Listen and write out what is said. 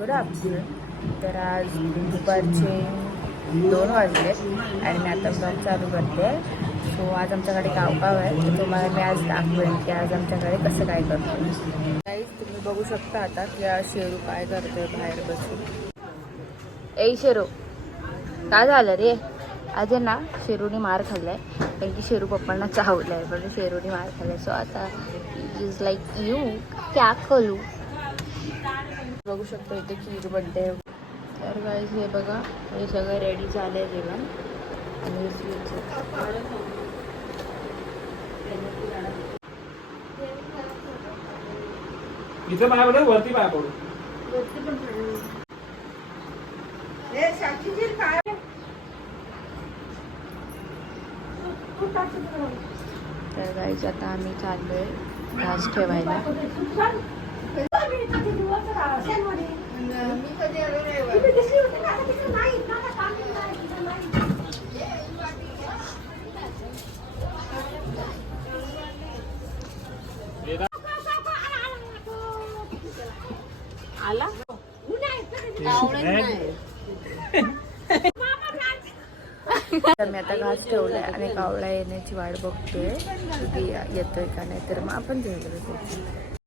Good afternoon. तर आज दुपारचे 2 वाजले आणि मी आता ब्लॉग चालू करते. सो आज आमच्याकडे गाव आहे, तर तुम्हाला मी आज दाखवेन की आज आमच्याकडे कसं काय करतो. काहीच तुम्ही बघू शकता आता की शेरू काय करतोय बाहेर बसून. ए शेरू, काय झालं रे? आज आहे ना शेरूने मार खाल्लाय, कारण की शेरू पप्पांना चावलाय, पण शेरूने मार खाल्लाय. सो आता इज लाईक यू क्या करू. बघू शकतो इथे खीर बनते. तर गाईज हे बघा, हे सगळं रेडी झालंय जेवण. आणि इथे पाया पडू, वरती पाया पडू. तर गाईज आता आम्ही चाललोय घास ठेवायला. आला तर मी आता घास ठेवलाय आणि कावळा येण्याची वाट बघतोय की येतोय का नाही, तर मग आपण जेवलं.